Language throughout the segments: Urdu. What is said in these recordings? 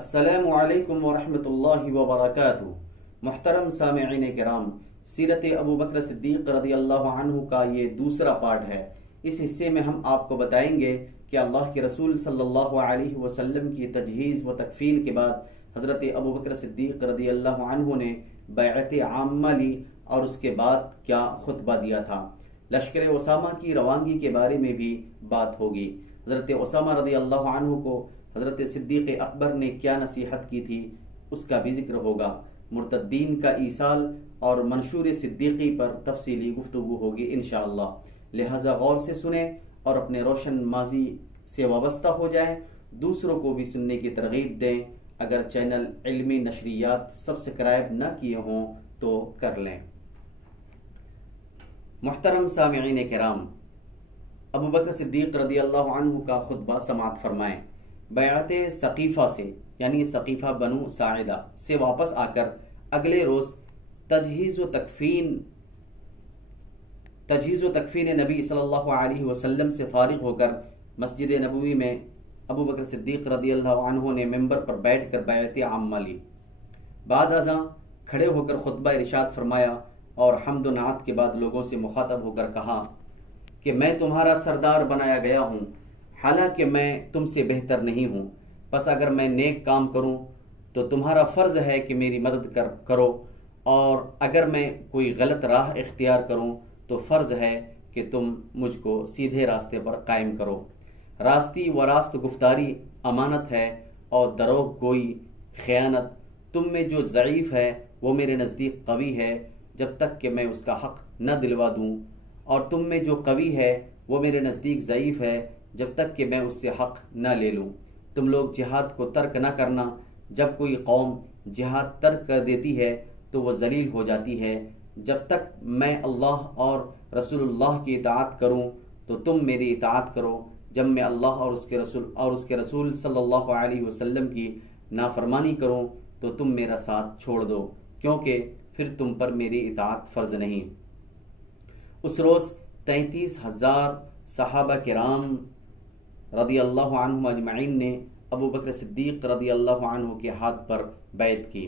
السلام علیکم ورحمۃ اللہ وبرکاتہ۔ محترم سامعین کرام، سیرت ابو بکر صدیق رضی اللہ عنہ کا یہ دوسرا پارٹ ہے۔ اس حصے میں ہم آپ کو بتائیں گے کہ اللہ کے رسول صلی اللہ علیہ وسلم کی تجہیز و تکفین کے بعد حضرت ابو بکر صدیق رضی اللہ عنہ نے بیعت عامہ لی اور اس کے بعد کیا خطبہ دیا تھا۔ لشکر اسامہ کی روانگی کے بارے میں بھی بات ہوگی۔ حضرت اسامہ رضی اللہ عنہ کو حضرت صدیق اکبر نے کیا نصیحت کی تھی اس کا بھی ذکر ہوگا۔ مرتدین کا ایصال اور منشور صدیقی پر تفصیلی گفتگو ہوگی انشاءاللہ، لہذا غور سے سنیں اور اپنے روشن ماضی سے وابستہ ہو جائیں، دوسروں کو بھی سننے کی ترغیب دیں۔ اگر چینل علمی نشریات سبسکرائب نہ کیے ہوں تو کر لیں۔ محترم سامعین کرام، ابو بکر صدیق رضی اللہ عنہ کا خطبہ سماعت فرمائیں۔ بیعت ثقیفہ سے یعنی ثقیفہ بنو ساعدہ سے واپس آ کر اگلے روز تجہیز و تکفین نبی صلی اللہ علیہ وسلم سے فارغ ہو کر مسجد نبوی میں ابو بکر صدیق رضی اللہ عنہ نے ممبر پر بیٹھ کر بیعت عامہ لی۔ بعد ازاں کھڑے ہو کر خطبہ ارشاد فرمایا اور حمد و نعت کے بعد لوگوں سے مخاطب ہو کر کہا کہ میں تمہارا سردار بنایا گیا ہوں، حالانکہ میں تم سے بہتر نہیں ہوں، پس اگر میں نیک کام کروں تو تمہارا فرض ہے کہ میری مدد کرو، اور اگر میں کوئی غلط راہ اختیار کروں تو فرض ہے کہ تم مجھ کو سیدھے راستے پر قائم کرو۔ راستی و راست گفتاری امانت ہے اور دروغ گوئی خیانت۔ تم میں جو ضعیف ہے وہ میرے نزدیک قوی ہے جب تک کہ میں اس کا حق نہ دلوا دوں، اور تم میں جو قوی ہے وہ میرے نزدیک ضعیف ہے جب تک کہ میں اس سے حق نہ لے لوں۔ تم لوگ جہاد کو ترک نہ کرنا۔ جب کوئی قوم جہاد ترک کر دیتی ہے تو وہ ذلیل ہو جاتی ہے۔ جب تک میں اللہ اور رسول اللہ کی اطاعت کروں تو تم میری اطاعت کرو، جب میں اللہ اور اس کے رسول صلی اللہ علیہ وسلم کی نافرمانی کروں تو تم میرا ساتھ چھوڑ دو، کیونکہ پھر تم پر میری اطاعت فرض نہیں۔ اس روز 33,000 صحابہ کرام رضی اللہ عنہم اجمعین نے ابو بکر صدیق رضی اللہ عنہ کے ہاتھ پر بیعت کی۔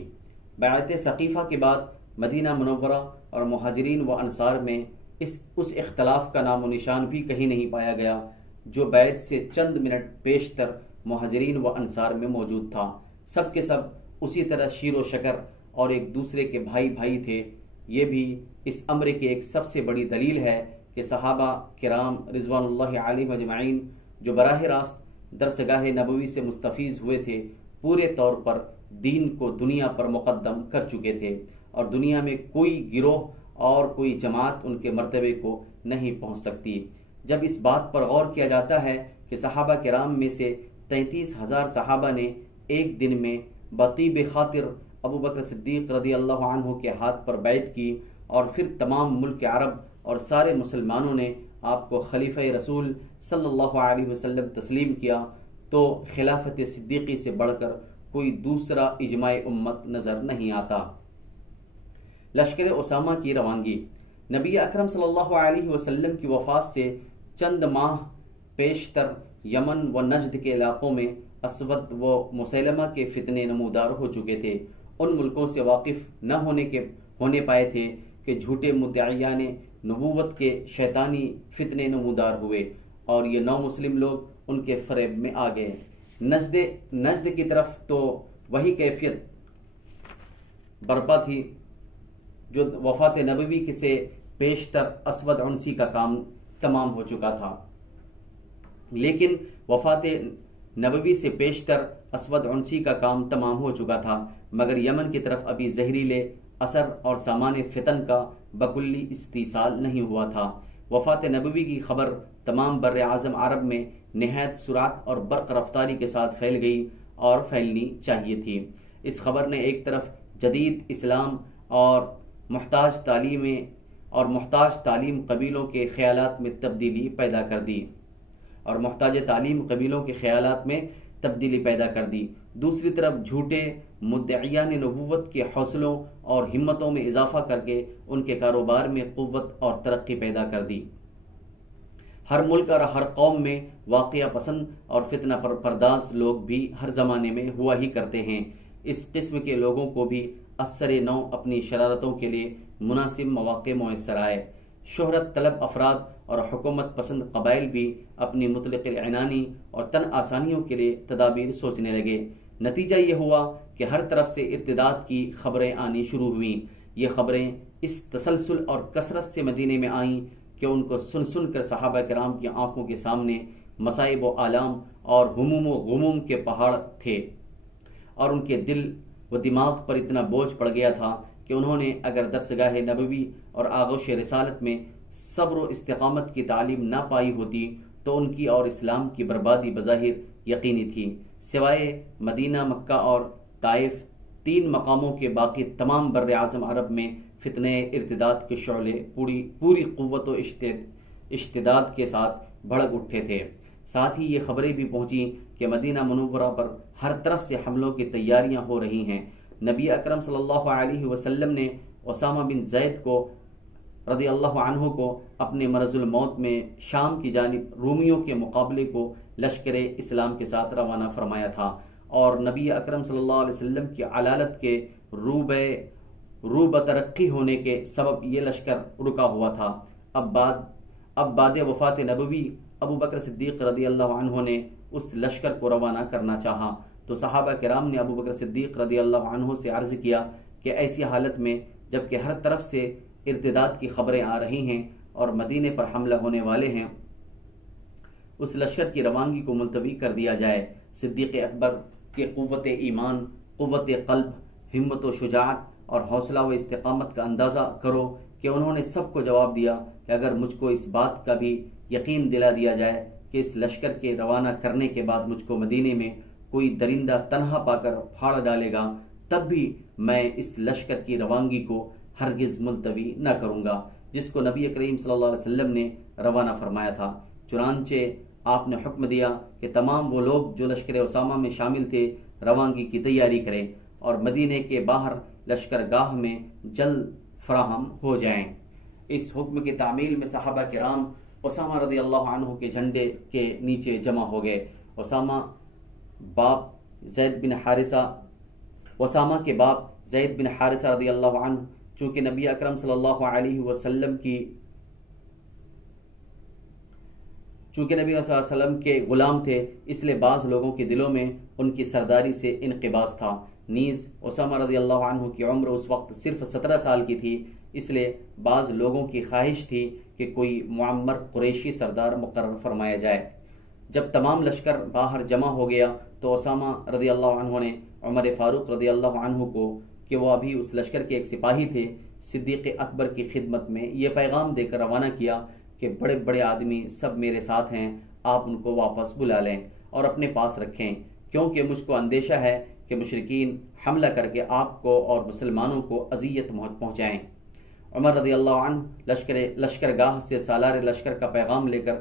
بیعت ثقیفہ کے بعد مدینہ منورہ اور مہاجرین و انصار میں اس اختلاف کا نام و نشان بھی کہیں نہیں پایا گیا جو بیعت سے چند منٹ پیشتر مہاجرین و انصار میں موجود تھا۔ سب کے سب اسی طرح شیر و شکر اور ایک دوسرے کے بھائی تھے۔ یہ بھی اس امر کی ایک سب سے بڑی دلیل ہے کہ صحابہ کرام رضوان اللہ علیہ اجمعین جو براہ راست درسگاہ نبوی سے مستفیض ہوئے تھے، پورے طور پر دین کو دنیا پر مقدم کر چکے تھے، اور دنیا میں کوئی گروہ اور کوئی جماعت ان کے مرتبے کو نہیں پہنچ سکتی۔ جب اس بات پر غور کیا جاتا ہے کہ صحابہ کرام میں سے 33,000 صحابہ نے ایک دن میں بطیب خاطر ابو بکر صدیق رضی اللہ عنہ کے ہاتھ پر بیعت کی، اور پھر تمام ملک عرب اور سارے مسلمانوں نے آپ کو خلیفہ رسول صلی اللہ علیہ وسلم تسلیم کیا، تو خلافت صدیقی سے بڑھ کر کوئی دوسرا اجماع امت نظر نہیں آتا۔ لشکر اسامہ کی روانگی۔ نبی اکرم صلی اللہ علیہ وسلم کی وفات سے چند ماہ پیشتر یمن و نجد کے علاقوں میں اسود و مسیلمہ کے فتنے نمودار ہو چکے تھے۔ ان ملکوں سے واقف نہ ہونے پائے تھے کہ جھوٹے مدعیان نبوت کے شیطانی فتنے نمودار ہوئے، اور یہ نو مسلم لوگ ان کے فریب میں آ گئے۔ نجد کی طرف تو وہی کیفیت برپا تھی جو وفات نبوی سے پیشتر اسود عنسی کا کام تمام ہو چکا تھا، لیکن وفات نبوی سے پیشتر اسود عنسی کا کام تمام ہو چکا تھا، مگر یمن کی طرف ابھی زہریلے اثر اور سامان فتن کا بکلی استیصال نہیں ہوا تھا۔ وفات نبوی کی خبر تمام بر اعظم عرب میں نہایت سرعت اور برق رفتاری کے ساتھ پھیل گئی اور پھیلنی چاہیے تھی۔ اس خبر نے ایک طرف جدید اسلام اور محتاج تعلیم قبیلوں کے خیالات میں تبدیلی پیدا کر دی، دوسری طرف جھوٹے مدعیان نبوت کے حوصلوں اور ہمتوں میں اضافہ کر کے ان کے کاروبار میں قوت اور ترقی پیدا کر دی۔ ہر ملک اور ہر قوم میں واقعہ پسند اور فتنہ پرداز لوگ بھی ہر زمانے میں ہوا ہی کرتے ہیں۔ اس قسم کے لوگوں کو بھی اثر نو اپنی شرارتوں کے لیے مناسب مواقع میسر آئے۔ شہرت طلب افراد اور حکومت پسند قبائل بھی اپنی مطلق عنانی اور تن آسانیوں کے لیے تدابیر سوچنے لگے۔ نتیجہ یہ ہوا کہ ہر طرف سے ارتداد کی خبریں آنی شروع ہوئیں۔ یہ خبریں اس تسلسل اور کثرت سے مدینے میں آئیں کہ ان کو سن سن کر صحابہ کرام کی آنکھوں کے سامنے مصائب و آلام اور ہموم و غموم کے پہاڑ تھے، اور ان کے دل و دماغ پر اتنا بوجھ پڑ گیا تھا کہ انہوں نے اگر درسگاہ نبوی اور آغوش رسالت میں صبر و استقامت کی تعلیم نہ پائی ہوتی تو ان کی اور اسلام کی بربادی بظاہر یقینی تھی۔ سوائے مدینہ، مکہ اور طائف، 3 مقاموں کے باقی تمام بر اعظم عرب میں فتنہ ارتداد کے شعلے پوری قوت و اشتداد کے ساتھ بھڑک اٹھے تھے۔ ساتھ ہی یہ خبریں بھی پہنچیں کہ مدینہ منورہ پر ہر طرف سے حملوں کی تیاریاں ہو رہی ہیں۔ نبی اکرم صلی اللہ علیہ وسلم نے اسامہ بن زید کو رضی اللہ عنہ کو اپنے مرض الموت میں شام کی جانب رومیوں کے مقابلے کو لشکر اسلام کے ساتھ روانہ فرمایا تھا، اور نبی اکرم صلی اللہ علیہ وسلم کی علالت کے رو بترقی ہونے کے سبب یہ لشکر رکا ہوا تھا۔ اب بعد وفات نبوی ابو بکر صدیق رضی اللہ عنہ نے اس لشکر کو روانہ کرنا چاہا تو صحابہ کرام نے ابو بکر صدیق رضی اللہ عنہ سے عرض کیا کہ ایسی حالت میں جبکہ ہر طرف سے ارتداد کی خبریں آ رہی ہیں اور مدینے پر حملہ ہونے والے ہیں، اس لشکر کی روانگی کو ملتوی کر دیا جائے۔ صدیق اکبر کے قوت ایمان، قوت قلب، ہمت و شجاعت اور حوصلہ و استقامت کا اندازہ کرو کہ انہوں نے سب کو جواب دیا کہ اگر مجھ کو اس بات کا بھی یقین دلا دیا جائے کہ اس لشکر کے روانہ کرنے کے بعد مجھ کو مدینے میں کوئی درندہ تنہا پا کر پھاڑ ڈالے گا، تب بھی میں اس لشکر کی روانگی کو ہرگز ملتوی نہ کروں گا جس کو نبی کریم صلی اللہ علیہ وسلم نے روانہ فرمایا تھا۔ چنانچہ آپ نے حکم دیا کہ تمام وہ لوگ جو لشکر اسامہ میں شامل تھے روانگی کی تیاری کریں اور مدینے کے باہر لشکر گاہ میں جلد فراہم ہو جائیں۔ اس حکم کی تعمیل میں صحابہ کرام اسامہ رضی اللہ عنہ کے جھنڈے کے نیچے جمع ہو گئے۔ اسامہ کے باپ زید بن حارثہ رضی اللہ عنہ چونکہ نبی اکرم صلی اللہ علیہ وسلم کے غلام تھے، اس لیے بعض لوگوں کے دلوں میں ان کی سرداری سے انقباض تھا۔ نیز اسامہ رضی اللہ عنہ کی عمر اس وقت صرف 17 سال کی تھی، اس لیے بعض لوگوں کی خواہش تھی کہ کوئی معمر قریشی سردار مقرر فرمایا جائے۔ جب تمام لشکر باہر جمع ہو گیا تو اسامہ رضی اللہ عنہ نے عمر فاروق رضی اللہ عنہ کو کہ وہ ابھی اس لشکر کے ایک سپاہی تھے، صدیق اکبر کی خدمت میں یہ پیغام دے کر روانہ کیا کہ بڑے بڑے آدمی سب میرے ساتھ ہیں، آپ ان کو واپس بلا لیں اور اپنے پاس رکھیں، کیونکہ مجھ کو اندیشہ ہے کہ مشرکین حملہ کر کے آپ کو اور مسلمانوں کو اذیت پہنچائیں۔ عمر رضی اللہ عنہ لشکر گاہ سے سالار لشکر کا پیغام لے کر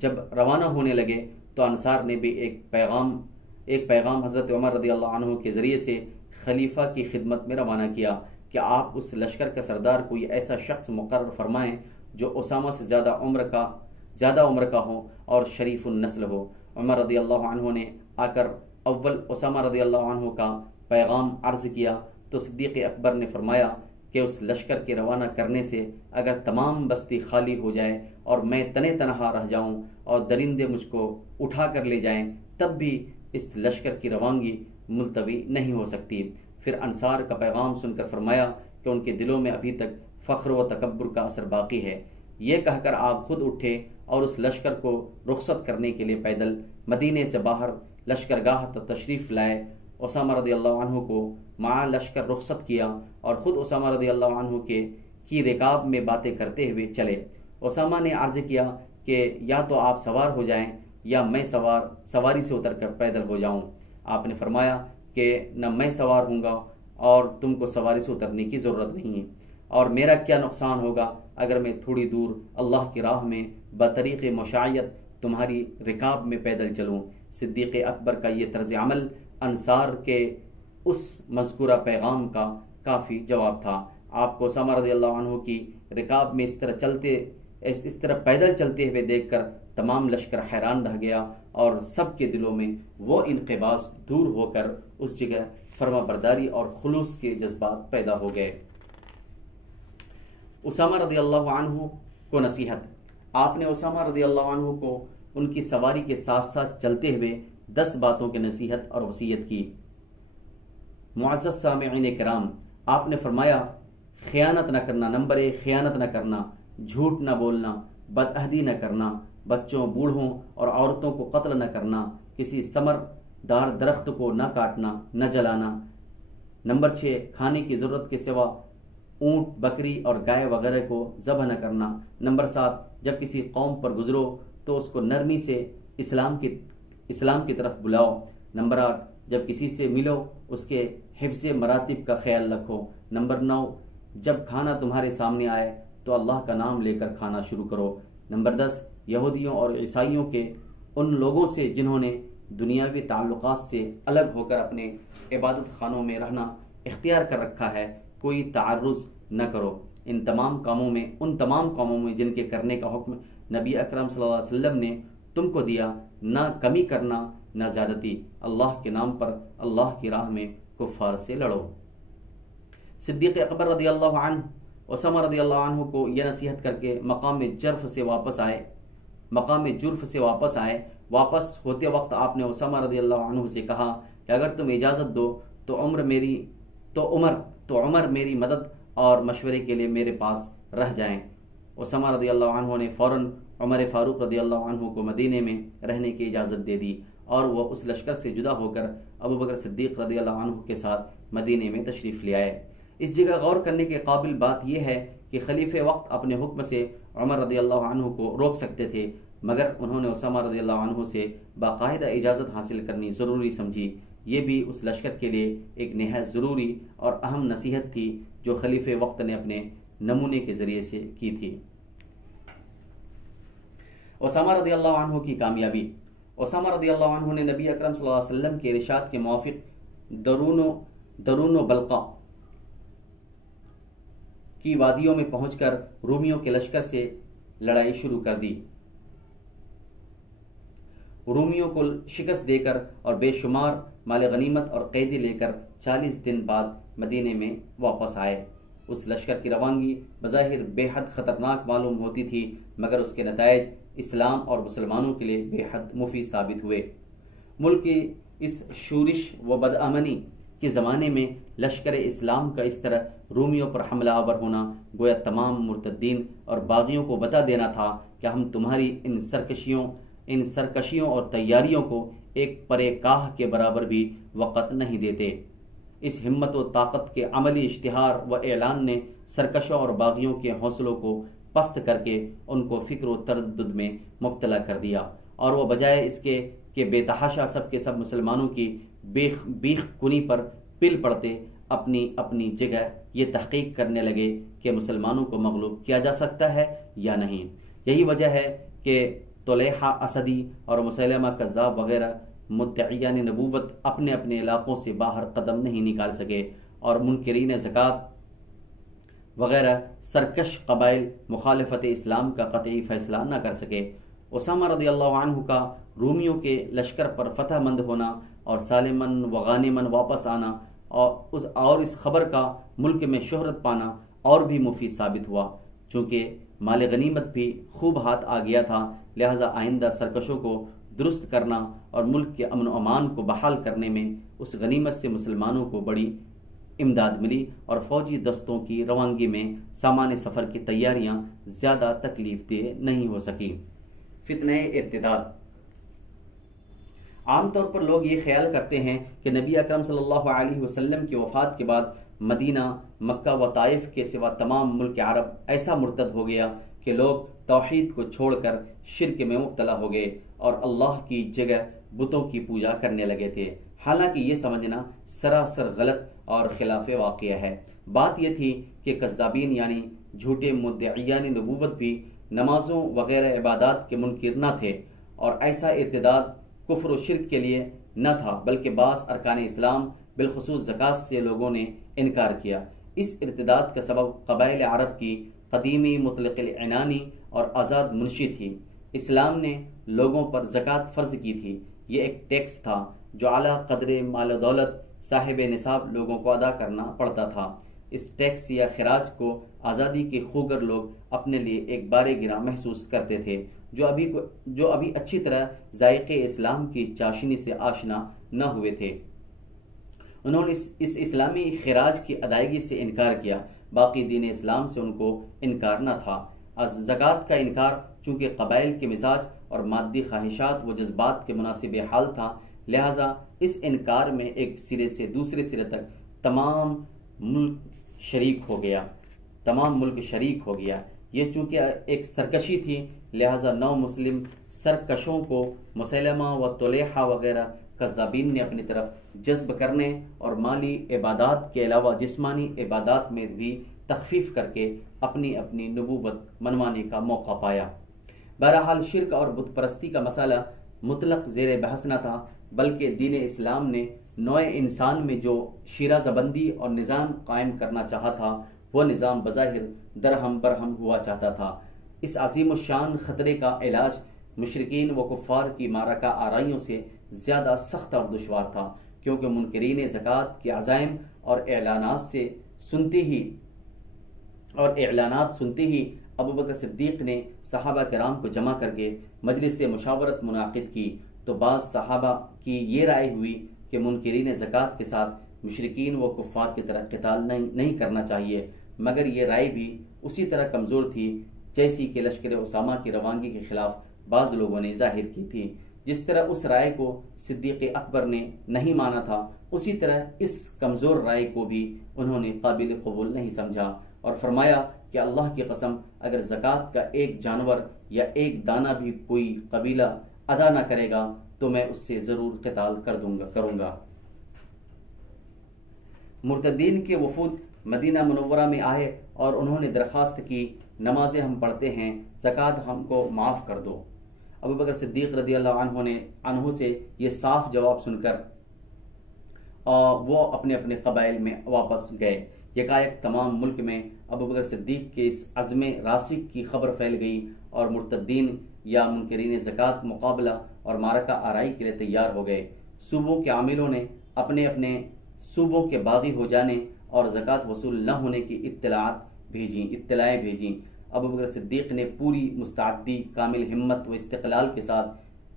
جب روانہ ہونے لگے تو انصار نے بھی ایک پیغام حضرت عمر رضی اللہ عنہ کے ذریعے سے خلیفہ کی خدمت میں روانہ کیا کہ آپ اس لشکر کا سردار کوئی ایسا شخص مقرر فرمائیں جو اسامہ سے زیادہ عمر کا ہو اور شریف النسل ہو۔ عمر رضی اللہ عنہ نے آ کر اول اسامہ رضی اللہ عنہ کا پیغام عرض کیا تو صدیق اکبر نے فرمایا کہ اس لشکر کے روانہ کرنے سے اگر تمام بستی خالی ہو جائے اور میں تنہا رہ جاؤں اور درندے مجھ کو اٹھا کر لے جائیں تب بھی اس لشکر کی روانگی ملتوی نہیں ہو سکتی۔ پھر انصار کا پیغام سن کر فرمایا کہ ان کے دلوں میں ابھی تک فخر و تکبر کا اثر باقی ہے۔ یہ کہہ کر آپ خود اٹھے اور اس لشکر کو رخصت کرنے کے لیے پیدل مدینے سے باہر لشکر گاہ تشریف لائے۔ اسامہ رضی اللہ عنہ کو مع لشکر رخصت کیا اور خود اسامہ رضی اللہ عنہ کی رکاب میں باتیں کرتے ہوئے چلے۔ اسامہ نے عرض کیا کہ یا تو آپ سوار ہو جائیں یا میں سواری سے اتر کر پیدل ہو جاؤں۔ آپ نے فرمایا کہ نہ میں سوار ہوں گا اور تم کو سواری سے اترنے کی ضرورت نہیں ہے، اور میرا کیا نقصان ہوگا اگر میں تھوڑی دور اللہ کی راہ میں بطریق مشاعت تمہاری رکاب میں پیدل چلوں۔ صدیق اکبر کا یہ طرز عمل انصار کے اس مذکورہ پیغام کا کافی جواب تھا۔ آپ کو اسامہ رضی اللہ عنہ کی رکاب میں اس طرح پیدل چلتے ہوئے دیکھ کر تمام لشکر حیران رہ گیا اور سب کے دلوں میں وہ انقباض دور ہو کر اس جگہ فرما برداری اور خلوص کے جذبات پیدا ہو گئے۔ اسامہ رضی اللہ عنہ کو نصیحت۔ آپ نے اسامہ رضی اللہ عنہ کو ان کی سواری کے ساتھ ساتھ چلتے ہوئے 10 باتوں کی نصیحت اور وصیت کی۔ معزز سامعین کرام، آپ نے فرمایا خیانت نہ کرنا، نمبر 1 خیانت نہ کرنا، جھوٹ نہ بولنا، بدعہدی نہ کرنا، بچوں، بوڑھوں اور عورتوں کو قتل نہ کرنا، کسی ثمر دار درخت کو نہ کاٹنا، نہ جلانا۔ نمبر 6 کھانے کی ضرورت کے سوا اونٹ، بکری اور گائے وغیرہ کو ذبح نہ کرنا۔ نمبر 7 جب کسی قوم پر گزرو تو اس کو نرمی سے اسلام کی طرف بلاؤ۔ نمبر 8 جب کسی سے ملو اس کے حفظ مراتب کا خیال رکھو۔ نمبر 9 جب کھانا تمہارے سامنے آئے تو اللہ کا نام لے کر کھانا شروع کرو۔ نمبر 10 یہودیوں اور عیسائیوں کے ان لوگوں سے جنہوں نے دنیاوی تعلقات سے الگ ہو کر اپنے عبادت خانوں میں رہنا اختیار کر رکھا ہے، کوئی تعرض نہ کرو۔ ان تمام کاموں میں جن کے کرنے کا حکم نبی اکرم صلی اللہ علیہ وسلم نے تم کو دیا، نہ کمی کرنا نہ زیادتی۔ اللہ کے نام پر اللہ کی راہ میں کفار سے لڑو۔ صدیق اکبر رضی اللہ عنہ اسامہ رضی اللہ عنہ کو یہ نصیحت کر کے مقام جرف سے واپس آئے۔ واپس ہوتے وقت آپ نے اسامہ رضی اللہ عنہ سے کہا کہ اگر تم اجازت دو تو عمر میری مدد اور مشورے کے لیے میرے پاس رہ جائیں۔ اسامہ رضی اللہ عنہ نے فوراً عمر فاروق رضی اللہ عنہ کو مدینے میں رہنے کی اجازت دے دی اور وہ اس لشکر سے جدا ہو کر ابو بکر صدیق رضی اللہ عنہ کے ساتھ مدینے میں تشریف لے آئے۔ اس جگہ غور کرنے کے قابل بات یہ ہے کہ خلیفہ وقت اپنے حکم سے عمر رضی اللہ عنہ کو روک سکتے تھے، مگر انہوں نے اسامہ رضی اللہ عنہ سے باقاعدہ اجازت حاصل کرنی ضروری سمجھی۔ یہ بھی اس لشکر کے لیے ایک نہایت ضروری اور اہم نصیحت تھی جو خلیفہ وقت نے اپنے نمونے کے ذریعے سے کی تھی۔ اسامہ رضی اللہ عنہ کی کامیابی۔ اسامہ رضی اللہ عنہ نے نبی اکرم صلی اللہ علیہ وسلم کے ارشاد کے موافق درون و بلقا کی وادیوں میں پہنچ کر رومیوں کے لشکر سے لڑائی شروع کر دی۔ رومیوں کو شکست دے کر اور بے شمار مال غنیمت اور قیدی لے کر 40 دن بعد مدینے میں واپس آئے۔ اس لشکر کی روانگی بظاہر بے حد خطرناک معلوم ہوتی تھی، مگر اس کے نتائج اسلام اور مسلمانوں کے لیے بے حد مفید ثابت ہوئے۔ ملک کی اس شورش و بدامنی کے زمانے میں لشکر اسلام کا اس طرح رومیوں پر حملہ آور ہونا گویا تمام مرتدین اور باغیوں کو بتا دینا تھا کہ ہم تمہاری ان سرکشیوں اور تیاریوں کو ایک پرے کاہ کے برابر بھی وقت نہیں دیتے۔ اس ہمت و طاقت کے عملی اشتہار و اعلان نے سرکشوں اور باغیوں کے حوصلوں کو پست کر کے ان کو فکر و تردد میں مبتلا کر دیا، اور وہ بجائے اس کے کہ بے تحاشا سب کے سب مسلمانوں کی بیخ کنی پر پل پڑتے اپنی اپنی جگہ یہ تحقیق کرنے لگے کہ مسلمانوں کو مغلوب کیا جا سکتا ہے یا نہیں۔ یہی وجہ ہے کہ طلیحہ اسدی اور مسیلمہ کذاب وغیرہ مدعیان نبوت اپنے اپنے علاقوں سے باہر قدم نہیں نکال سکے، اور منکرین زکوٰۃ وغیرہ سرکش قبائل مخالفت اسلام کا قطعی فیصلہ نہ کر سکے۔ اسامہ رضی اللہ عنہ کا رومیوں کے لشکر پر فتح مند ہونا اور سالمن و غانمن واپس آنا اور اس خبر کا ملک میں شہرت پانا اور بھی مفید ثابت ہوا۔ چونکہ مال غنیمت بھی خوب ہاتھ آ گیا تھا، لہذا آئندہ سرکشوں کو درست کرنا اور ملک کے امن و امان کو بحال کرنے میں اس غنیمت سے مسلمانوں کو بڑی امداد ملی، اور فوجی دستوں کی روانگی میں سامان سفر کی تیاریاں زیادہ تکلیف دہ نہیں ہو سکی۔ فتنہ ارتداد۔ عام طور پر لوگ یہ خیال کرتے ہیں کہ نبی اکرم صلی اللہ علیہ وسلم کی وفات کے بعد مدینہ، مکہ و طائف کے سوا تمام ملک عرب ایسا مرتد ہو گیا کہ لوگ توحید کو چھوڑ کر شرک میں مبتلا ہو گئے اور اللہ کی جگہ بتوں کی پوجا کرنے لگے تھے۔ حالانکہ یہ سمجھنا سراسر غلط اور خلاف واقعہ ہے۔ بات یہ تھی کہ کذابین یعنی جھوٹے مدعیان نبوت بھی نمازوں وغیرہ عبادات کے منکر نہ تھے، اور ایسا ارتداد کفر و شرک کے لیے نہ تھا، بلکہ بعض ارکان اسلام بالخصوص زکوٰۃ سے لوگوں نے انکار کیا۔ اس ارتداد کا سبب قبائل عرب کی قدیمی مطلق العنانی اور آزاد منشی تھی۔ اسلام نے لوگوں پر زکوٰۃ فرض کی تھی۔ یہ ایک ٹیکس تھا جو اعلیٰ قدر مال و دولت صاحب نصاب لوگوں کو ادا کرنا پڑتا تھا۔ اس ٹیکس یا خراج کو آزادی کے خوگر لوگ اپنے لیے ایک بار گراں محسوس کرتے تھے، جو ابھی اچھی طرح ذائقے اسلام کی چاشنی سے آشنا نہ ہوئے تھے۔ انہوں نے اس اسلامی خراج کی ادائیگی سے انکار کیا، باقی دین اسلام سے ان کو انکار نہ تھا۔ زکوٰۃ کا انکار چونکہ قبائل کے مزاج اور مادی خواہشات و جذبات کے مناسب حال تھا، لہٰذا اس انکار میں ایک سرے سے دوسرے سرے تک تمام ملک شریک ہو گیا۔ یہ چونکہ ایک سرکشی تھی، لہٰذا 9 مسلم سرکشوں کو مسیلمہ و طلیحہ وغیرہ کذابین نے اپنی طرف جذب کرنے اور مالی عبادات کے علاوہ جسمانی عبادات میں بھی تخفیف کر کے اپنی نبوت منوانے کا موقع پایا۔ بہرحال شرک اور بت پرستی کا مسئلہ مطلق زیر بحث نہ تھا، بلکہ دین اسلام نے نوع انسان میں جو شیرازہ بندی اور نظام قائم کرنا چاہا تھا، وہ نظام بظاہر درہم برہم ہوا چاہتا تھا۔ اس عظیم الشان خطرے کا علاج مشرکین و کفار کی معرکہ آرائیوں سے زیادہ سخت اور دشوار تھا، کیونکہ منکرین زکوٰۃ کے عزائم اور اعلانات سنتے ہی ابو بکر صدیق نے صحابہ کرام کو جمع کر کے مجلس مشاورت منعقد کی، تو بعض صحابہ کی یہ رائے ہوئی کہ منکرین زکوٰۃ کے ساتھ مشرکین و کفار کی طرح قتال نہیں کرنا چاہیے، مگر یہ رائے بھی اسی طرح کمزور تھی جیسی کہ لشکر اسامہ کی روانگی کے خلاف بعض لوگوں نے ظاہر کی تھی۔ جس طرح اس رائے کو صدیق اکبر نے نہیں مانا تھا، اسی طرح اس کمزور رائے کو بھی انہوں نے قابل قبول نہیں سمجھا، اور فرمایا کہ اللہ کی قسم اگر زکوٰۃ کا ایک جانور یا ایک دانہ بھی کوئی قبیلہ ادا نہ کرے گا تو میں اس سے ضرور قتال کروں گا۔ مرتدین کے وفود مدینہ منورہ میں آئے اور انہوں نے درخواست کی، نمازیں ہم پڑھتے ہیں، زکوٰۃ ہم کو معاف کر دو۔ ابو بکر صدیق رضی اللہ عنہ سے یہ صاف جواب سن کر وہ اپنے قبائل میں واپس گئے۔ یکایک تمام ملک میں ابو بکر صدیق کے اس عزم راسخ کی خبر پھیل گئی اور مرتدین یا منکرین زکوٰۃ مقابلہ اور معرکہ آرائی کے لیے تیار ہو گئے۔ صوبوں کے عاملوں نے اپنے صوبوں کے باغی ہو جانے اور زکوٰۃ وصول نہ ہونے کی اطلاعیں بھیجیں۔ ابو بکر صدیق نے پوری مستعدی، کامل ہمت و استقلال کے ساتھ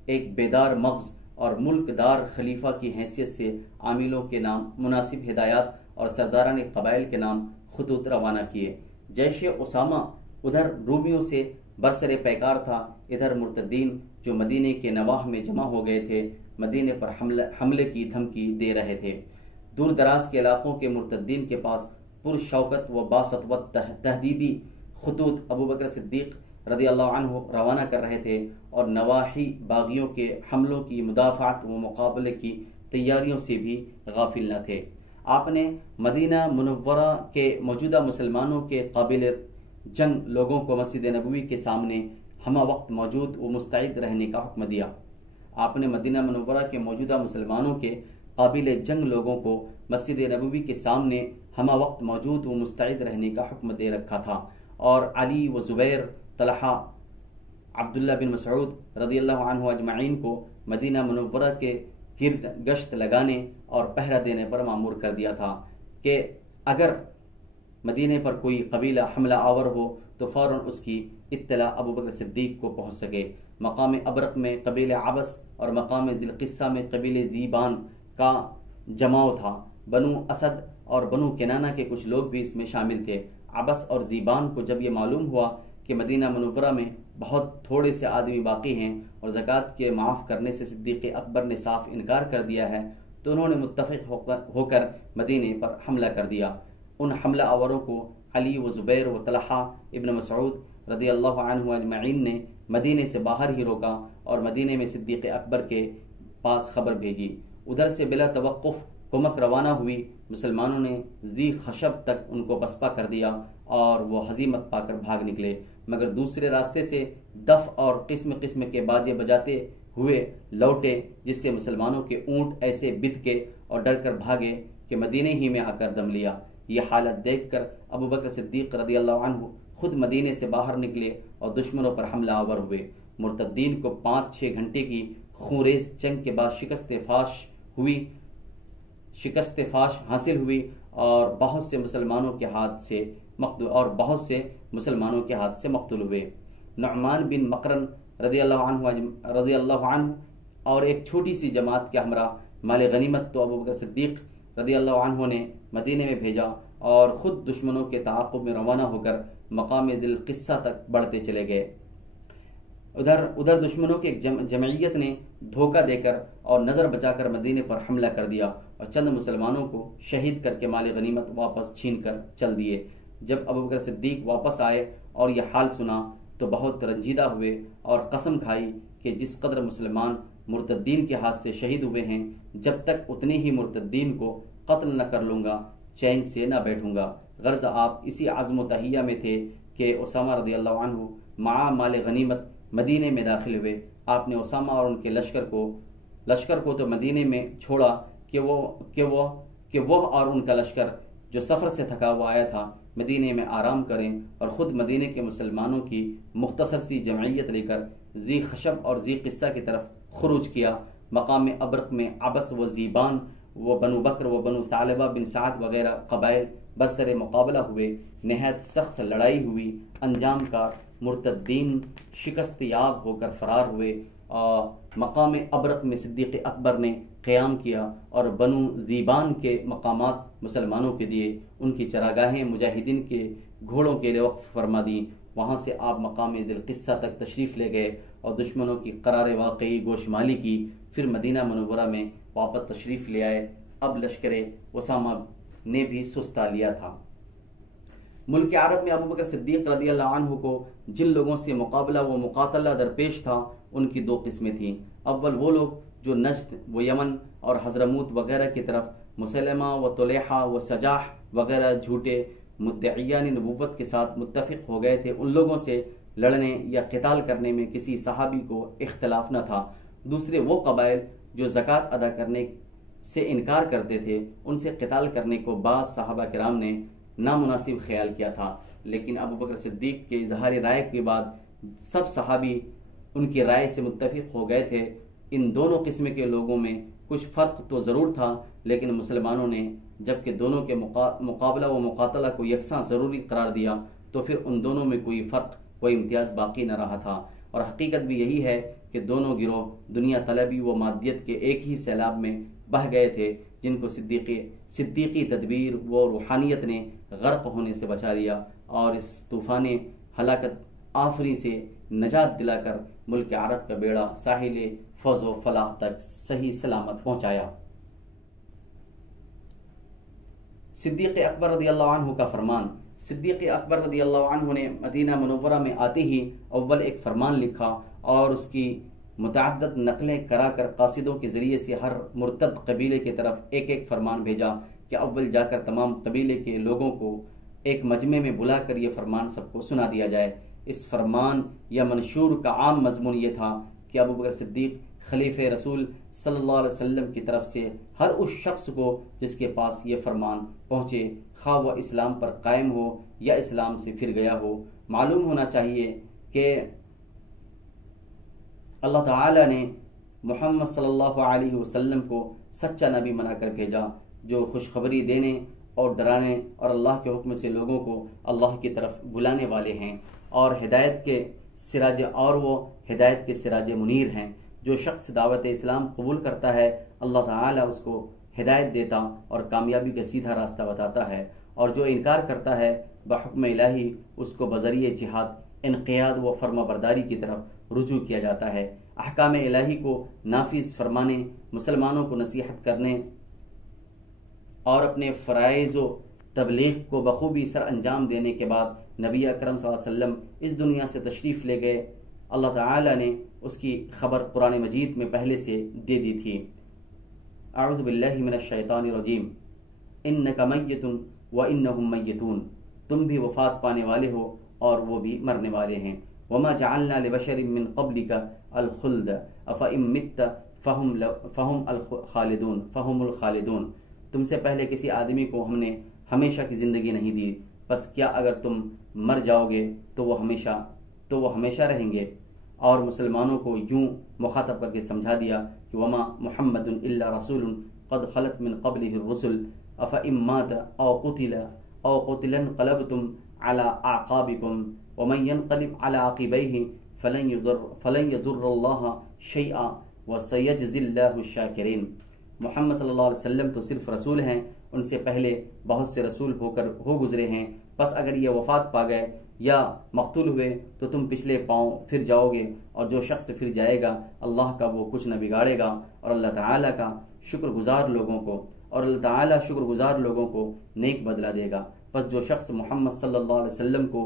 ایک بیدار مغز اور ملک دار خلیفہ کی حیثیت سے عاملوں کے نام مناسب ہدایات اور سرداران قبائل کے نام خطوط روانہ کیے۔ جیش اسامہ ادھر رومیوں سے برسر پیکار تھا، ادھر مرتدین جو مدینے کے نواح میں جمع ہو گئے تھے مدینے پر حملے کی دھمکی دے رہے تھے۔ دور دراز کے علاقوں کے مرتدین کے پاس پرشوکت و باسطوت تحدیدی خطوط ابو بکر صدیق رضی اللہ عنہ روانہ کر رہے تھے اور نواحی باغیوں کے حملوں کی مدافعت و مقابلے کی تیاریوں سے بھی غافل نہ تھے۔ آپ نے مدینہ منورہ کے موجودہ مسلمانوں کے قابل جنگ لوگوں کو مسجد نبوی کے سامنے ہمہ وقت موجود و مستعد رہنے کا حکم دیا۔ آپ نے مدینہ منورہ کے موجودہ مسلمانوں کے قابل جنگ لوگوں کو مسجد نبوی کے سامنے ہمہ وقت موجود و مستعد رہنے کا حکم دے رکھا تھا، اور علی و زبیر، طلحہ، عبداللہ بن مسعود رضی اللہ عنہ اجمعین کو مدینہ منورہ کے گرد گشت لگانے اور پہرہ دینے پر مامور کر دیا تھا کہ اگر مدینے پر کوئی قبیلہ حملہ آور ہو تو فوراً اس کی اطلاع ابو بکر صدیق کو پہنچ سکے۔ مقام ابرق میں قبیلہ عبس اور مقام ذی القصہ میں قبیلہ ذیبان کا جماؤ تھا۔ بنو اسد اور بنو کنانہ کے کچھ لوگ بھی اس میں شامل تھے۔ عبس اور ذیبان کو جب یہ معلوم ہوا کہ مدینہ منورہ میں بہت تھوڑے سے آدمی باقی ہیں اور زکوٰۃ کے معاف کرنے سے صدیق اکبر نے صاف انکار کر دیا ہے، تو انہوں نے متفق ہو کر مدینے پر حملہ کر دیا۔ ان حملہ آوروں کو علی و زبیر و طلحہ ابن مسعود رضی اللہ عنہ اجمعین نے مدینے سے باہر ہی روکا اور مدینے میں صدیق اکبر کے پاس خبر بھیجی۔ ادھر سے بلا توقف کمک روانہ ہوئی۔ مسلمانوں نے ذی خشب تک ان کو پسپا کر دیا اور وہ ہزیمت پا کر بھاگ نکلے، مگر دوسرے راستے سے دف اور قسم قسم کے باجے بجاتے ہوئے لوٹے، جس سے مسلمانوں کے اونٹ ایسے بد کے اور ڈر کر بھاگے کہ مدینے ہی میں آ کر دم لیا۔ یہ حالت دیکھ کر ابو بکر صدیق رضی اللہ عنہ خود مدینے سے باہر نکلے اور دشمنوں پر حملہ آور ہوئے۔ مرتدین کو 5-6 گھنٹے کی خونریز جنگ کے بعد شکست فاش حاصل ہوئی اور بہت سے مسلمانوں کے ہاتھ سے مقتول ہوئے۔ نعمان بن مقرن رضی اللہ عنہ اور ایک چھوٹی سی جماعت کے ہمراہ مال غنیمت تو ابو بکر صدیق رضی اللہ عنہ نے مدینے میں بھیجا اور خود دشمنوں کے تعاقب میں روانہ ہو کر مقام ذی القصہ تک بڑھتے چلے گئے۔ ادھر دشمنوں کی ایک جمعیت نے دھوکہ دے کر اور نظر بچا کر مدینے پر حملہ کر دیا اور چند مسلمانوں کو شہید کر کے مال غنیمت واپس چھین کر چل دیے۔ جب ابو بکر صدیق واپس آئے اور یہ حال سنا تو بہت رنجیدہ ہوئے اور قسم کھائی کہ جس قدر مسلمان مرتدین کے ہاتھ سے شہید ہوئے ہیں، جب تک اتنے ہی مرتدین کو قتل نہ کر لوں گا چین سے نہ بیٹھوں گا۔ غرض آپ اسی عزم و تہیہ میں تھے کہ اسامہ رضی اللہ عنہ مع مال غنیمت مدینے میں داخل ہوئے۔ آپ نے اسامہ اور ان کے لشکر کو تو مدینے میں چھوڑا کہ وہ اور ان کا لشکر جو سفر سے تھکا ہوا آیا تھا مدینے میں آرام کریں، اور خود مدینے کے مسلمانوں کی مختصر سی جمعیت لے کر ذی خشب اور ذی قصہ کی طرف خروج کیا۔ مقام ابرق میں عبس و زیبان و بنو بکر و بنو ثعلبہ بن سعد وغیرہ قبائل برسر مقابلہ ہوئے، نہایت سخت لڑائی ہوئی، انجام کا مرتدین شکست یاب ہو کر فرار ہوئے۔ اور مقام ابرق میں صدیق اکبر نے قیام کیا اور بنو زیبان کے مقامات مسلمانوں کے دیے، ان کی چراگاہیں مجاہدین کے گھوڑوں کے لیے وقف فرما دیں۔ وہاں سے آپ مقام ذی القصہ تک تشریف لے گئے اور دشمنوں کی قرار واقعی گوشمالی کی، پھر مدینہ منورہ میں واپس تشریف لے آئے۔ اب لشکر اسامہ نے بھی سستا لیا تھا۔ ملک عرب میں ابو بکر صدیق رضی اللہ عنہ کو جن لوگوں سے مقابلہ و مقاتلہ درپیش تھا ان کی 2 قسمیں تھیں۔ اول وہ لوگ جو نجد و یمن اور حضرموت وغیرہ کی طرف مسلمہ و طلیحہ و سجاح وغیرہ جھوٹے مدعیان نبوت کے ساتھ متفق ہو گئے تھے، ان لوگوں سے لڑنے یا قتال کرنے میں کسی صحابی کو اختلاف نہ تھا۔ دوسرے وہ قبائل جو زکوٰۃ ادا کرنے سے انکار کرتے تھے، ان سے قتال کرنے کو بعض صحابہ کرام نے نامناسب خیال کیا تھا، لیکن ابو بکر صدیق کے اظہار رائے کے بعد سب صحابی ان کی رائے سے متفق ہو گئے تھے۔ ان دونوں قسم کے لوگوں میں کچھ فرق تو ضرور تھا، لیکن مسلمانوں نے جب کہ دونوں کے مقابلہ و مقاتلہ کو یکساں ضروری قرار دیا تو پھر ان دونوں میں کوئی فرق و امتیاز باقی نہ رہا تھا۔ اور حقیقت بھی یہی ہے کہ دونوں گروہ دنیا طلبی و مادیت کے ایک ہی سیلاب میں بہہ گئے تھے، جن کو صدیقی تدبیر و روحانیت نے غرق ہونے سے بچا لیا اور اس طوفان ہلاکت آفری سے نجات دلا کر ملک عرب کا بیڑا ساحل فوز و فلاح تک صحیح سلامت پہنچایا۔ صدیق اکبر رضی اللہ عنہ کا فرمان۔ صدیق اکبر رضی اللہ عنہ نے مدینہ منورہ میں آتے ہی اول ایک فرمان لکھا اور اس کی متعدد نقلیں کرا کر قاصدوں کے ذریعے سے ہر مرتد قبیلے کی طرف ایک فرمان بھیجا کہ اول جا کر تمام قبیلے کے لوگوں کو ایک مجمع میں بلا کر یہ فرمان سب کو سنا دیا جائے۔ اس فرمان یا منشور کا عام مضمون یہ تھا کہ ابو بکر صدیق خلیفہ رسول صلی اللہ علیہ وسلم کی طرف سے ہر اس شخص کو جس کے پاس یہ فرمان پہنچے، خواہ وہ اسلام پر قائم ہو یا اسلام سے پھر گیا ہو، معلوم ہونا چاہیے کہ اللہ تعالی نے محمد صلی اللہ علیہ وسلم کو سچا نبی بنا کر بھیجا جو خوشخبری دینے اور ڈرانے اور اللہ کے حکم سے لوگوں کو اللہ کی طرف بلانے والے ہیں، اور وہ ہدایت کے سراج منیر ہیں۔ جو شخص دعوت اسلام قبول کرتا ہے اللہ تعالی اس کو ہدایت دیتا اور کامیابی کا سیدھا راستہ بتاتا ہے، اور جو انکار کرتا ہے بحکم الہی اس کو بذریعہ جہاد انقیاد و فرما برداری کی طرف رجوع کیا جاتا ہے۔ احکام الہی کو نافذ فرمانے، مسلمانوں کو نصیحت کرنے اور اپنے فرائض و تبلیغ کو بخوبی سر انجام دینے کے بعد نبی اکرم صلی اللہ علیہ وسلم اس دنیا سے تشریف لے گئے۔ اللہ تعالی نے اس کی خبر قرآن مجید میں پہلے سے دے دی تھی۔ اعوذ باللہ من الشیطان الرجیم، انک میت وانہم میتون، تم بھی وفات پانے والے ہو اور وہ بھی مرنے والے ہیں۔ وما جعلنا لبشر من قبلک الخلد افئن مت فہم الخالدون، تم سے پہلے کسی آدمی کو ہم نے ہمیشہ کی زندگی نہیں دی، بس کیا اگر تم مر جاؤ گے تو وہ ہمیشہ رہیں گے۔ اور مسلمانوں کو یوں مخاطب کر کے سمجھا دیا کہ وما محمد الا رسول قد خلت من قبلہ الرسل افئن مات او قتل انقلبتم على اعقابکم ومن ينقلب على عقبیہ فلن يضر اللہ شیئا وسيجزی اللہ الشاکرین۔ محمد صلی اللہ علیہ وسلم تو صرف رسول ہیں، ان سے پہلے بہت سے رسول ہو گزرے ہیں، بس اگر یہ وفات پا گئے یا مقتول ہوئے تو تم پچھلے پاؤں پھر جاؤ گے، اور جو شخص پھر جائے گا اللہ کا وہ کچھ نہ بگاڑے گا، اور اللہ تعالیٰ کا شکر گزار لوگوں کو نیک بدلہ دے گا۔ بس جو شخص محمد صلی اللہ علیہ وسلم کو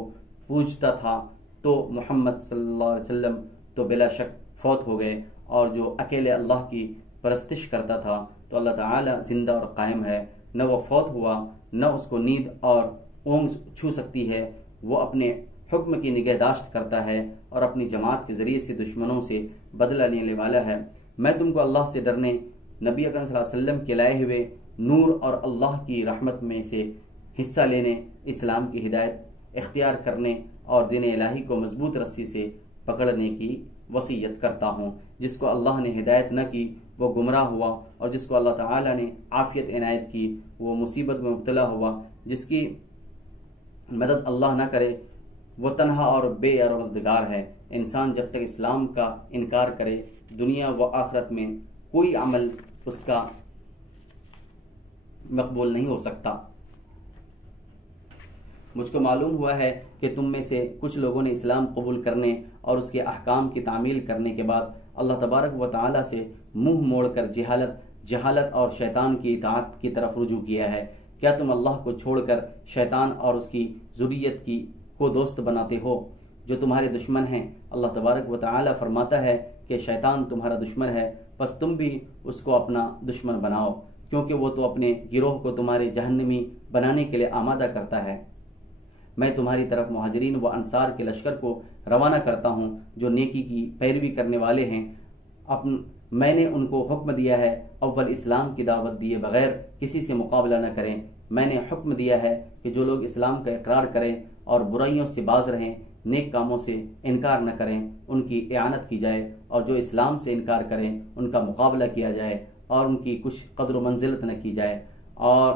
پوجتا تھا تو محمد صلی اللہ علیہ وسلم تو بلا شک فوت ہو گئے، اور جو اکیلے اللہ کی پرستش کرتا تھا تو اللہ تعالیٰ زندہ اور قائم ہے، نہ وہ فوت ہوا، نہ اس کو نیند اور اونگ چھو سکتی ہے، وہ اپنے حکم کی نگہداشت کرتا ہے اور اپنی جماعت کے ذریعے سے دشمنوں سے بدلہ لینے والا ہے۔ میں تم کو اللہ سے ڈرنے، نبی اکرم صلی اللہ علیہ وسلم کے لائے ہوئے نور اور اللہ کی رحمت میں سے حصہ لینے، اسلام کی ہدایت اختیار کرنے اور دین الہی کو مضبوط رسی سے پکڑنے کی وصیت کرتا ہوں۔ جس کو اللہ نے ہدایت نہ کی وہ گمراہ ہوا، اور جس کو اللہ تعالیٰ نے عافیت عنایت کی وہ مصیبت میں مبتلا ہوا۔ جس کی مدد اللہ نہ کرے وہ تنہا اور بے یار و مددگار ہے۔ انسان جب تک اسلام کا انکار کرے دنیا و آخرت میں کوئی عمل اس کا مقبول نہیں ہو سکتا۔ مجھ کو معلوم ہوا ہے کہ تم میں سے کچھ لوگوں نے اسلام قبول کرنے اور اس کے احکام کی تعمیل کرنے کے بعد اللہ تبارک و تعالیٰ سے منہ موڑ کر جہالت اور شیطان کی اطاعت کی طرف رجوع کیا ہے۔ کیا تم اللہ کو چھوڑ کر شیطان اور اس کی ذریت کو دوست بناتے ہو جو تمہارے دشمن ہیں؟ اللہ تبارک و تعالیٰ فرماتا ہے کہ شیطان تمہارا دشمن ہے، پس تم بھی اس کو اپنا دشمن بناؤ، کیونکہ وہ تو اپنے گروہ کو تمہارے جہنمی بنانے کے لیے آمادہ کرتا ہے۔ میں تمہاری طرف مہاجرین و انصار کے لشکر کو روانہ کرتا ہوں جو نیکی کی پیروی کرنے والے ہیں۔ میں نے ان کو حکم دیا ہے اول اسلام کی دعوت دیے بغیر کسی سے مقابلہ نہ کریں۔ میں نے حکم دیا ہے کہ جو لوگ اسلام کا اقرار کریں اور برائیوں سے باز رہیں، نیک کاموں سے انکار نہ کریں، ان کی اعانت کی جائے، اور جو اسلام سے انکار کریں ان کا مقابلہ کیا جائے اور ان کی کچھ قدر و منزلت نہ کی جائے، اور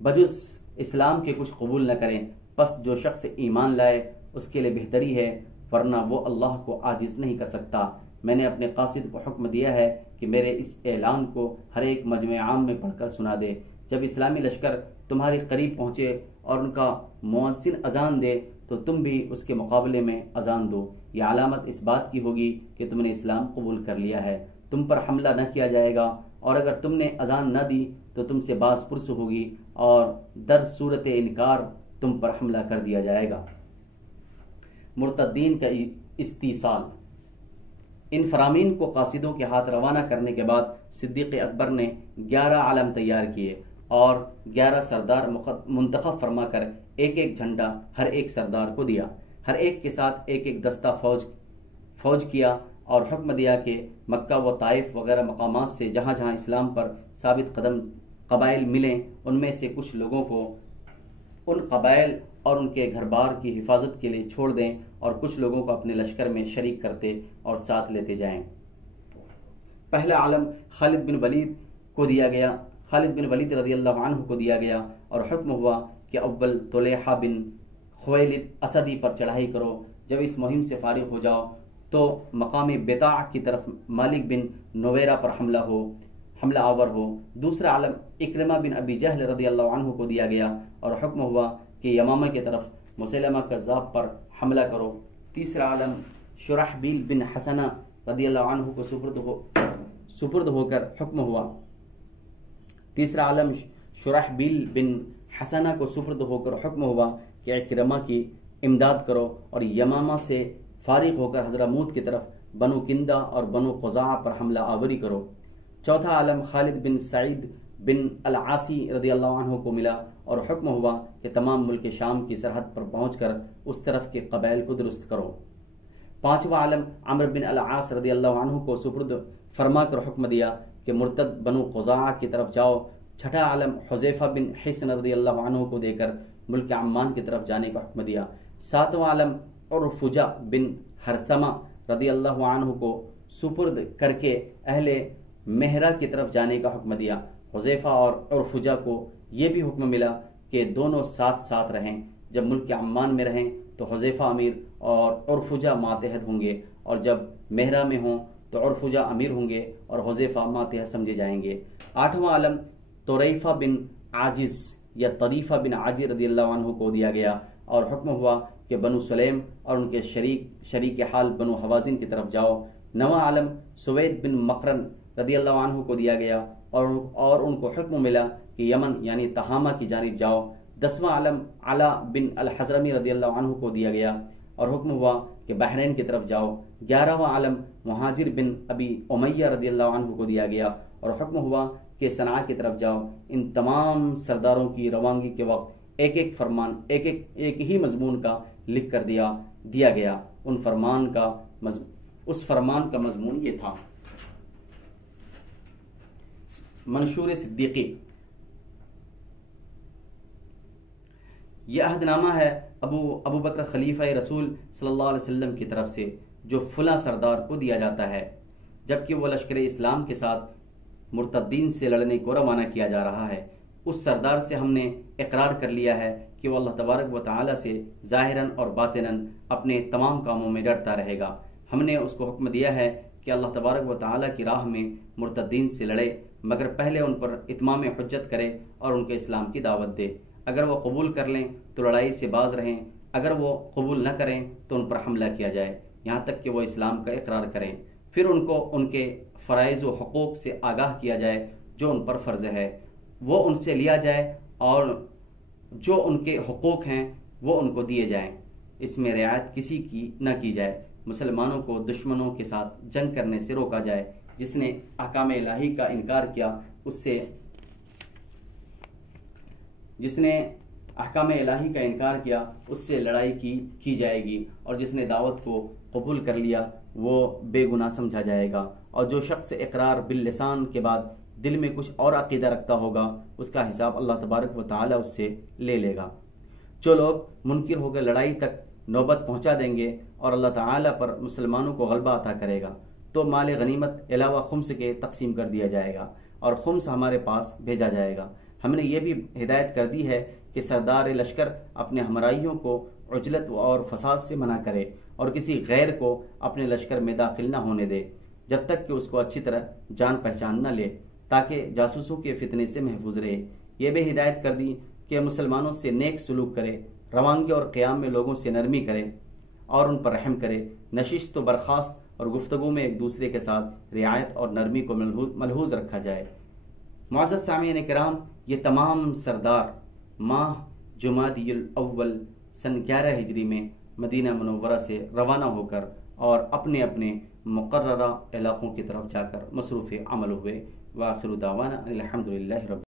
بجز اسلام کے کچھ قبول نہ کریں۔ پس جو شخص ایمان لائے اس کے لیے بہتری ہے، ورنہ وہ اللہ کو عاجز نہیں کر سکتا۔ میں نے اپنے قاصد کو حکم دیا ہے کہ میرے اس اعلان کو ہر ایک مجمع عام میں پڑھ کر سنا دے۔ جب اسلامی لشکر تمہارے قریب پہنچے اور ان کا مؤذن اذان دے تو تم بھی اس کے مقابلے میں اذان دو۔ یہ علامت اس بات کی ہوگی کہ تم نے اسلام قبول کر لیا ہے۔ تم پر حملہ نہ کیا جائے گا، اور اگر تم نے اذان نہ دی تو تم سے باز پرس ہوگی اور در صورت انکار تم پر حملہ کر دیا جائے گا۔ مرتدین کا استیصال۔ ان فرامین کو قاصدوں کے ہاتھ روانہ کرنے کے بعد صدیق اکبر نے 11 علم تیار کیے اور 11 سردار منتخب فرما کر ایک ایک جھنڈا ہر ایک سردار کو دیا۔ ہر ایک کے ساتھ ایک ایک دستہ فوج کیا اور حکم دیا کہ مکہ و طائف وغیرہ مقامات سے جہاں جہاں اسلام پر ثابت قدم قبائل ملیں ان میں سے کچھ لوگوں کو ان قبائل اور ان کے گھر بار کی حفاظت کے لیے چھوڑ دیں اور کچھ لوگوں کو اپنے لشکر میں شریک کرتے اور ساتھ لیتے جائیں۔ پہلا علم خالد بن ولید کو دیا گیا، خالد بن ولید رضی اللہ عنہ کو دیا گیا، اور حکم ہوا کہ اول طلحہ بن خویلد اسدی پر چڑھائی کرو۔ جب اس مہم سے فارغ ہو جاؤ تو مقام بطاع کی طرف مالک بن نویرہ پر حملہ آور ہو۔ دوسرا علم اکرمہ بن ابی جہل رضی اللہ عنہ کو دیا گیا اور حکم ہوا کہ یمامہ کی طرف مسیلمہ کذاب پر حملہ کرو۔ تیسرا علم شرحبیل بن حسنہ رضی اللہ عنہ کو سپرد ہو کر حکم ہوا۔ تیسرا علم شرحبیل بن حسنہ کو سپرد ہو کر حکم ہوا کہ اکرمہ کی امداد کرو اور یمامہ سے فارغ ہو کر حضرموت کی طرف بنو کندہ اور بنو قزاع پر حملہ آوری کرو۔ چوتھا علم خالد بن سعید بن العاصی رضی اللہ عنہ کو ملا اور حکم ہوا کہ تمام ملک شام کی سرحد پر پہنچ کر اس طرف کے قبائل کو درست کرو۔ پانچواں علم عمرو بن العاص رضی اللہ عنہ کو سپرد فرما کر حکم دیا کہ مرتد بنو قزاع کی طرف جاؤ۔ چھٹا علم حذیفہ بن حسن رضی اللہ عنہ کو دے کر ملک عمان کی طرف جانے کا حکم دیا۔ ساتواں علم عرفجہ بن حرثمہ رضی اللہ عنہ کو سپرد کر کے اہل مہرہ کی طرف جانے کا حکم دیا۔ حذیفہ اور عرفجہ کو یہ بھی حکم ملا کہ دونوں ساتھ ساتھ رہیں۔ جب ملک عمان میں رہیں تو حذیفہ امیر اور عرفجہ ماتحت ہوں گے، اور جب مہرہ میں ہوں تو عرفجہ امیر ہوں گے اور حذیفہ ماتحت سمجھے جائیں گے۔ 8واں علم طریفہ بن عاجز یا طریفہ بن عاجز رضی اللہ عنہ کو دیا گیا، اور حکم ہوا کہ بنو سلیم اور ان کے شریک حال بنو حوازن کی طرف جاؤ۔ 9واں علم سوید بن مقرن رضی اللہ عنہ کو دیا گیا، اور ان کو حکم ملا کہ یمن یعنی تہامہ کی جانب جاؤ۔ 10واں علم علا بن الحضرمی رضی اللہ عنہ کو دیا گیا، اور حکم ہوا کہ بحرین کی طرف جاؤ۔ 11واں علم مہاجر بن ابی امیہ رضی اللہ عنہ کو دیا گیا، اور حکم ہوا کہ صنعاء کی طرف جاؤ۔ ان تمام سرداروں کی روانگی کے وقت ایک ایک فرمان ایک ہی مضمون کا لکھ کر دیا گیا۔ اس فرمان کا مضمون یہ تھا: منشور صدیقی، یہ عہد نامہ ہے ابو بکر خلیفہ رسول صلی اللہ علیہ وسلم کی طرف سے، جو فلاں سردار کو دیا جاتا ہے جبکہ وہ لشکر اسلام کے ساتھ مرتدین سے لڑنے کو روانہ کیا جا رہا ہے۔ اس سردار سے ہم نے اقرار کر لیا ہے کہ وہ اللہ تبارک و تعالی سے ظاہراً اور باطناً اپنے تمام کاموں میں ڈرتا رہے گا۔ ہم نے اس کو حکم دیا ہے کہ اللہ تبارک و تعالی کی راہ میں مرتدین سے لڑے، مگر پہلے ان پر اتمام حجت کرے اور ان کے اسلام کی دعوت دے۔ اگر وہ قبول کر لیں تو لڑائی سے باز رہیں، اگر وہ قبول نہ کریں تو ان پر حملہ کیا جائے یہاں تک کہ وہ اسلام کا اقرار کریں۔ پھر ان کو ان کے فرائض و حقوق سے آگاہ کیا جائے جو ان پر فرض ہے، وہ ان سے لیا جائے، اور جو ان کے حقوق ہیں وہ ان کو دیے جائیں۔ اس میں رعایت کسی کی نہ کی جائے۔ مسلمانوں کو دشمنوں کے ساتھ جنگ کرنے سے روکا جائے۔ جس نے احکام الہی کا انکار کیا اس سے لڑائی کی جائے گی، اور جس نے دعوت کو قبول کر لیا وہ بے گناہ سمجھا جائے گا، اور جو شخص اقرار باللسان کے بعد دل میں کچھ اور عقیدہ رکھتا ہوگا اس کا حساب اللہ تبارک و تعالی اس سے لے لے گا۔ جو لوگ منکر ہو کر لڑائی تک نوبت پہنچا دیں گے اور اللہ تعالی پر مسلمانوں کو غلبہ عطا کرے گا تو مال غنیمت علاوہ خمس کے تقسیم کر دیا جائے گا، اور خمس ہمارے پاس بھیجا جائے گا۔ ہم نے یہ بھی ہدایت کر دی ہے کہ سردار لشکر اپنے ہمراہیوں کو عجلت اور فساد سے منع کرے، اور کسی غیر کو اپنے لشکر میں داخل نہ ہونے دے جب تک کہ اس کو اچھی طرح جان پہچان نہ لے، تاکہ جاسوسوں کے فتنے سے محفوظ رہے۔ یہ بھی ہدایت کر دی کہ مسلمانوں سے نیک سلوک کرے، روانگی اور قیام میں لوگوں سے نرمی کرے اور ان پر رحم کرے، نشست و برخاست اور گفتگو میں ایک دوسرے کے ساتھ رعایت اور نرمی کو ملحوظ رکھا جائے۔ معزز سامعین کرام، یہ تمام سردار ماہ جمادی الاول سن 11 ہجری میں مدینہ منورہ سے روانہ ہو کر اور اپنے اپنے مقررہ علاقوں کی طرف جا کر مصروف عمل ہوئے۔ وآخر دعوانا الحمدللہ رب